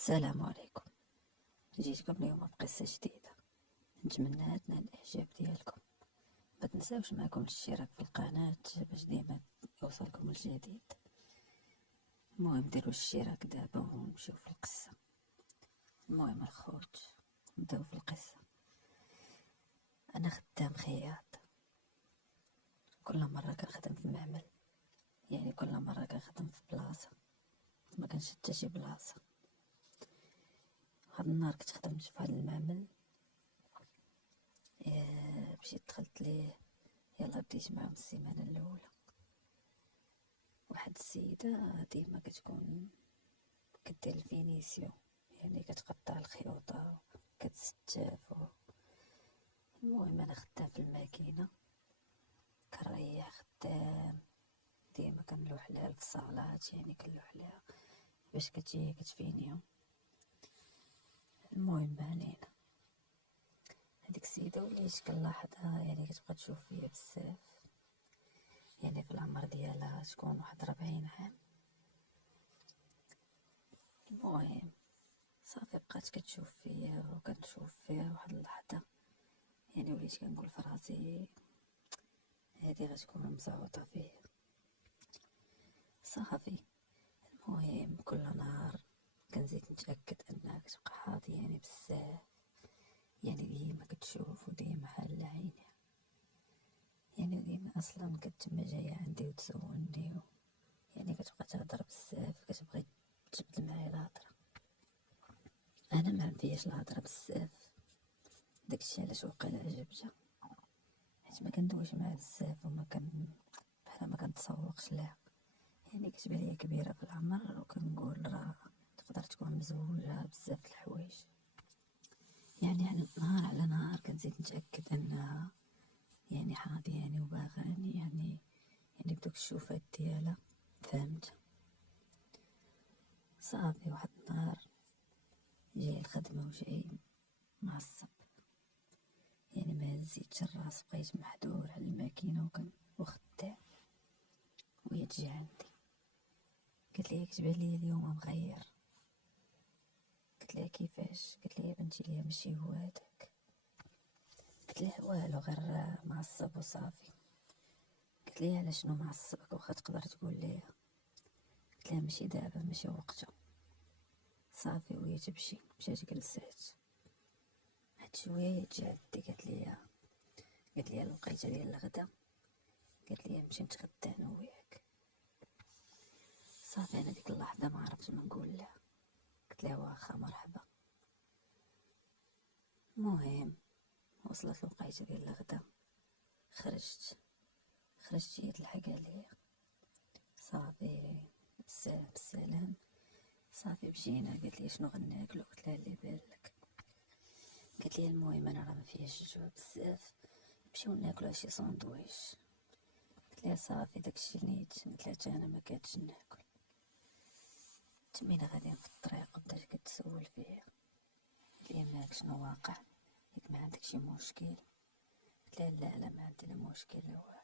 السلام عليكم. جيتكم اليوم بقصة جديدة، نتمنى تنال الإعجاب ديالكم. ما تنساوش معكم الاشتراك في القناة باش ديما يوصلكم الجديد. المهم ديروا الاشتراك دابا ونمشيو في القصة. المهم الخوت، نبداو في القصة. أنا خدام خياط، كل مرة كنخدم في معمل، يعني كل مرة كنخدم في بلاصة ما كانش حتى شي بلاصة. هاد النهار كنت خدمت في هاد المعمل، مشيت دخلت ليه، يلا بديت معاهم السيمانة الأولى. واحد السيدة ديما كتكون كدير الفينيسيو، يعني كتقطع الخيوطة كتستاف. المهم أنا خدام في الماكينة، كنريح خدام، ديما كنلوح لها الفصالات، يعني كنلوح لها باش كتجي كتفينيهم. المهم علينا هاديك السيدة وليت كنلاحظها، يعني كتبقى تشوف فيا بزاف، يعني في العمر ديالها تكون واحد 40 عام. المهم صافي بقات كتشوف فيا وكنشوف فيها. واحد اللحظة يعني وليت كنقول فراسي هادي غتكون مزعوطة فيه. صافي المهم كل نهار كنزيد نتأكد انها كتبقى حاضية يعني بزاف، يعني ديما كتشوف وديما حالة عينيها، يعني ديما اصلا كتما جاية عندي وتسولني يعني كتبقى تهضر بزاف، كتبغي تجبد معايا الهضرة. انا ما فياش الهضرة بزاف، داكشي علاش وقيلا عجبتها، حيت ما كندويش معاه بزاف وما بحال ما كنتسوقش ليها. يعني كتبان ليا كبيرة في العمر وكنقول راه تقدر تكون مزوجة بزاف الحوايج. يعني نهار على نهار كنزيد نتأكد انها يعني حاضياني وباغاني، يعني بدوك الشوفات ديالها فهمت. صافي واحد النهار جاي الخدمة وجاي معصب، يعني ما هزيتش الراس، بقيت محدور على الماكينة وخدام. وهي تجي عندي قالت لي كتبان لي اليوم مغير. قلت لها كيفاش؟ قالت لي يا بنتي ليا ماشي هو هذاك. قلت لها والو، غير معصب وصافي. قلت لها على شنو معصبك واخا تقدر تقول لي؟ قلت لها ماشي دابا، ماشي وقته. صافي وهي تمشي، مشات جلسات. واحد شويه تجي عندي قالت لي الوقيته ديال الغدا، قالت لي نمشي نتغدى انا وياك. صافي انا ديك اللحظه ما عرفت ما نقول لها، قلت لها واخا مرحبا. المهم وصلت الوقيته ديال الغدا، خرجت هي تلحق عليا. صافي بالسلام. صافي مشينا، قالت لي شنو غناكلو؟ قلت لها اللي بالك. قالت لي المهم انا راه ما فياش الجوع بزاف، نمشيو ناكلو شي ساندويش. قلت لها صافي داكشي نيت. قلت لها حتى انا ما كادش ناكل. تمينا غاديين في الطريق وبدات كتسول فيا، قلت لها مالك شنو واقع؟ ياك ما عندك شي مشكل؟ قلت لها لا ما عندي لا مشكل لا والو.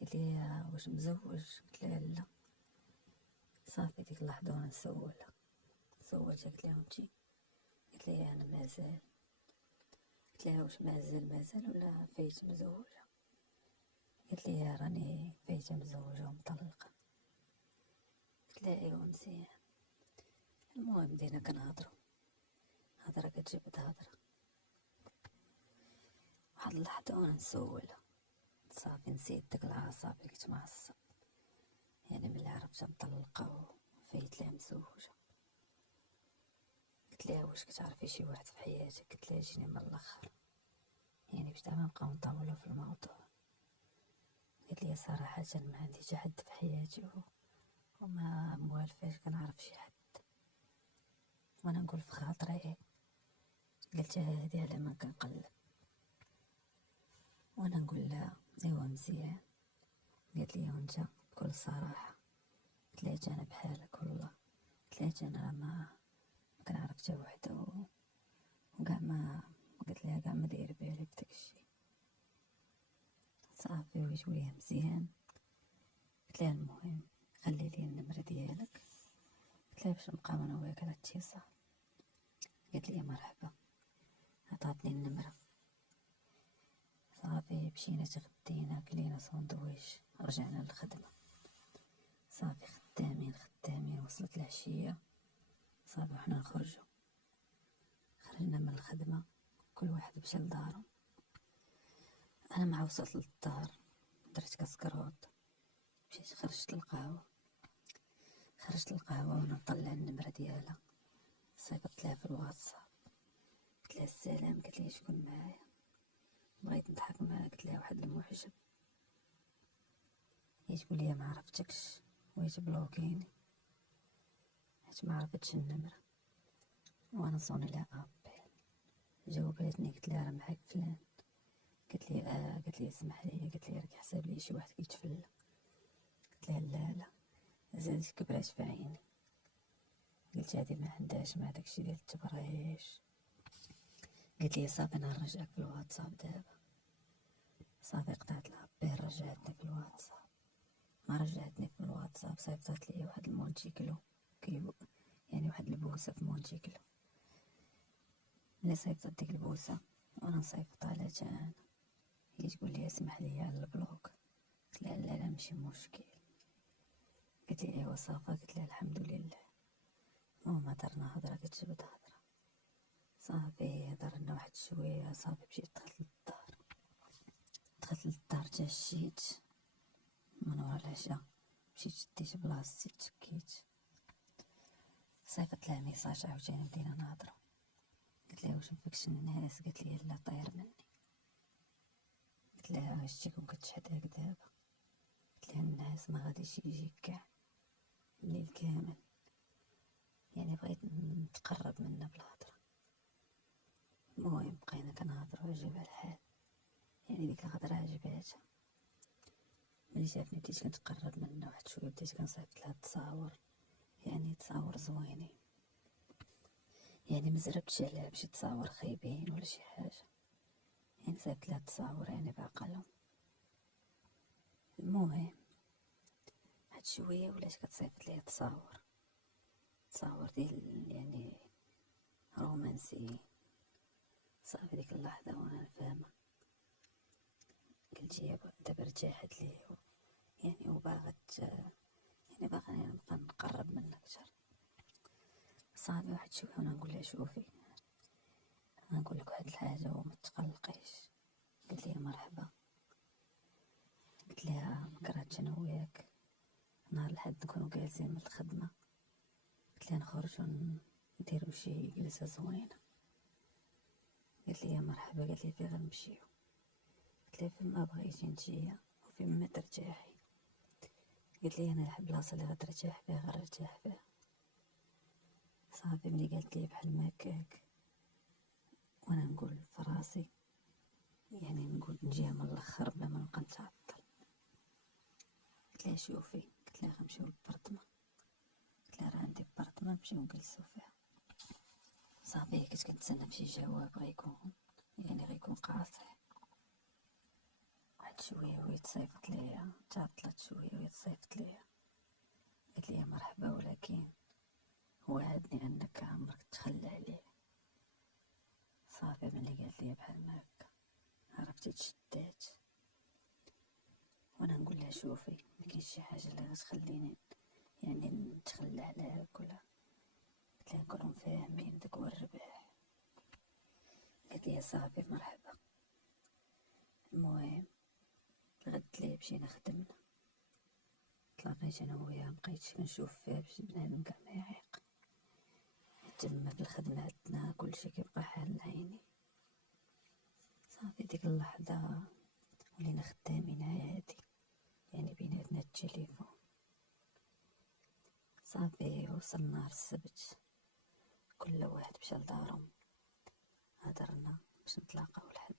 قالت لي واش مزوج؟ قلت لها لا. صافي ديك اللحظه وانا نسولها زوجها؟ قلت لها وانتي؟ قالت لي انا مازال. قلت لها واش مازال ولا فايت مزوجه؟ قالت لي راني فايته مزوجه ومطلقه. قلت لها ايوا مزيان. المهم بدينا كنهضروا، هضره كتجبد هضره. واحد اللحظه وانا نسولها، صافي نسيت داك العصبي، كنت معصب يعني ملي عرفتها مطلقه وفايت لها مزوجه. قلت لها واش كتعرفي شي واحد في حياتك؟ قلت لها جيني من الاخر، يعني باش دابا نبقاو نطولوا في الموضوع. قلت لي صراحه ما عندي حتى حد في حياتي وما موالفاش كنعرف شي حد، وانا نقول في خاطري. قلتها هادي على ما كنقلب، وانا نقول لها ايوا مزيان. قالت لي وانت؟ بكل صراحه. قلت لها انا بحالك والله. قلت لها انا ما كنعرف حتى وحده وكاع ما قلت لها كاع ما داير بالي بداك الشيء. صافي وجيت ليها مزيان. قلت لها المهم خلي لي النمره ديالك. قلت لها باش نبقاو انا وياك على اتصال. قالت لي مرحبا، عطاتني النمرة. صافي مشينا تغدينا كلينا سندويش رجعنا للخدمة. صافي خدامين وصلت العشية. صافي وحنا خرجنا من الخدمة كل واحد مشى لدارو. انا مع وصلت للدار درت كسكروط، مشيت خرجت القهوة وانا نطلع النمرة ديالها. صيفطت لها في الواتساب، قلت لها السلام، قالت لي شكون معايا؟ بغيت نضحك معاها، قلت لها واحد المحجب. هي تقول لي ما عرفتكش وهي تبلوكيني حيت ما عرفتش النمرة، وانا صوني لها ابل. جاوبتني قلت لها راه معاك فلان. قالت لي اسمح لي، قالت لي راك حساب لي شي واحد كيتفلى. قلت لها لا زادت كبرات في عيني. قلت هادي ما عندهاش مع داكشي ديال التبريش. قالت لي صافي نرجعك في الواتساب دابا. صافي قطعت لها بير، رجعتني في الواتساب. ما رجعتني في الواتساب صيفطت لي واحد المونتي كيلو يعني واحد البوسه في مونتي كيلو. ملي صيفطت ديك البوسه وانا نصيفطها لها انا، هي تقول لي اسمح لي على البلوك. قلت لها لا ماشي مشكل. قالت لي ايوا صافا. قلت لها الحمد لله. المهم هضرنا هضره كتجبد هضره. صافي هضرنا واحد شويه. صافي مشيت دخلت للدار تعشيت من ورا العشاء. مشيت شديت بلاصتي تكيت. صيفط لها ميساج عاوتاني بدينا نهضرو. قلت لها واش مفيكش الناس؟ قالت لي لا طاير مني. قلت لها شتيكم كتشحداك دابا؟ قلت لها الناس ما غاديش يجيك كاع الليل كامل، يعني بغيت نتقرب منا بالهضره. المهم بقينا كنهضرو عجبها الحال، يعني ديك الهضره عجباتها. ملي شافني بديت كنتقرب منا واحد شويه، بديت كنصيفط لها التصاور، يعني تصاور زوينين، يعني مزربتش عليها بشي تصاور خايبين ولا شي حاجه، يعني صيفط لها التصاور يعني بعقلهم. المهم واحد شويه ولات كتصيفط ليا تصاور ديال يعني رومانسيين. صافي ديك اللحظه وانا فاهمه، قلت هي دابا ارتاحت لي يعني وباغت يعني باغا نبقى نقرب منك اكثر. صافي واحد شويه وانا نقول لها شوفي نقول لك واحد الحاجه وما تقلقيش. قلت لي مرحبا. قلت لها مكرهتش انا وياك نهار الحد نكونوا جالسين من الخدمه، قلت لها نخرجوا نديروا شي جلسه زوينه. قالت لي مرحبا. قالت لي فين غنمشيو؟ قلت لها فين ما بغيتي نتيا وفين ما ترتاحي. قالت لي انا البلاصه اللي غترتاح فيها غنرتاح فيها. صافي ملي قالت لي بحال ما هكاك وانا نقول في راسي يعني نقول نجيها من الاخر بلا ما نبقى نتعطل. قلت لها شوفي، قلت لها غنمشيو للبرطمه. قلت لها راه عندي برطمه نمشيو نجلسو فيها. صافي كنت كنتسنى بشي جواب غيكون قاصح. واحد شويه وهي تصيفط ليا، تعطلت شويه وهي تصيفط ليا. قالت لي مرحبا ولكن وعدني انك عمرك تخلى عليه. صافي ملي قالت لي بحال ما هكا عرفتي تشدات وانا نقول لها شوفي ما كاينش شي حاجه اللي غتخليني يعني نتخلى عليك ولا. قلت لها نكونوا فاهمين داك هو الربح. قالت لي صافي مرحبا. المهم الغد اللي مشينا خدمنا، تلاقيت انا وياها مبقيتش كنشوف فيها بشي بنادم كاع ما يعيق. تما في الخدمه عندنا كلشي كيبقى حال عيني. صافي ديك اللحظه ولينا خدامين عادي، يعني بيناتنا التليفون. صافي وصلنا نهار السبت كل واحد مشى لدارو، هضرنا باش نتلاقاو الحد.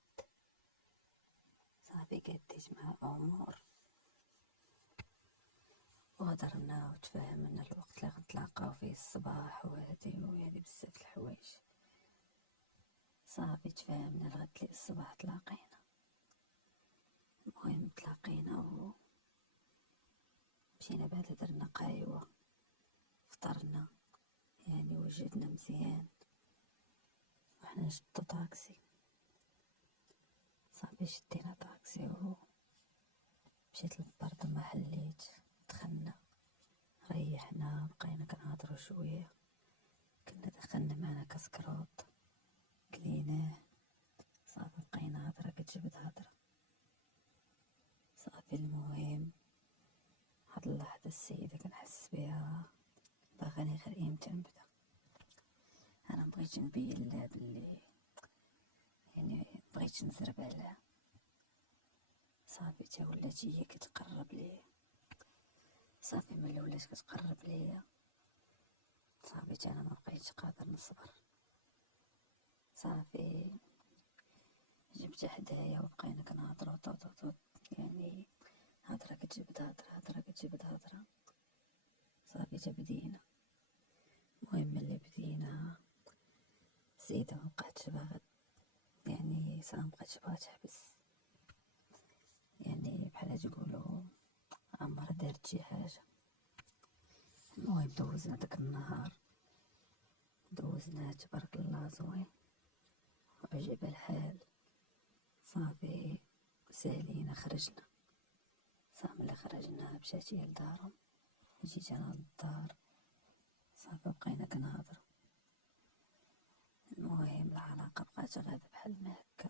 صافي قديت مع امور وهضرنا وتفاهمنا الوقت اللي غنتلاقاو فيه الصباح وهادي بزاف الحوايج. صافي تفاهمنا الغد لي الصباح تلاقينا. المهم تلاقينا ومشينا بعدا درنا قهيوه، فطرنا وجدنا مزيان وحنا نشدو طاكسي. صافي شدينا طاكسي ومشيت للبرد ما حليت، دخلنا ريحنا بقينا كنهضرو شويه، كنا دخلنا معنا كسكروط كليناه. صافي بقينا هضره كتجبد هضره. صافي المهم هاد اللحظه السيده كنحس بها باغاني غير امتى نبدا. انا مبغيتش نبين لها بلي يعني بغيت نزرب عليها. صافي تا ولات هي كتقرب ليا. صافي ملي ولات كتقرب ليا صافي تا انا ما بقيتش قادر نصبر. صافي جبت حدايا وبقينا كنهضرو طوط يعني هضره كتجبد هضره، هضره كتجبد هضره. صافي تا بدينا. المهم ملي بدينا السيده مبقاتش باغا يعني مبقاتش باغا تحبس، يعني بحال تقولو عمرها دارت شي حاجه. المهم دوزنا داك النهار، دوزناه تبارك الله زوين وعجب الحال. صافي سالينا خرجنا. صافي ملي خرجنا مشات هي لدارهم، جيت انا للدار. صافي بقينا كنهضرو. المهم العلاقه بقات غادا بحال ما هكا.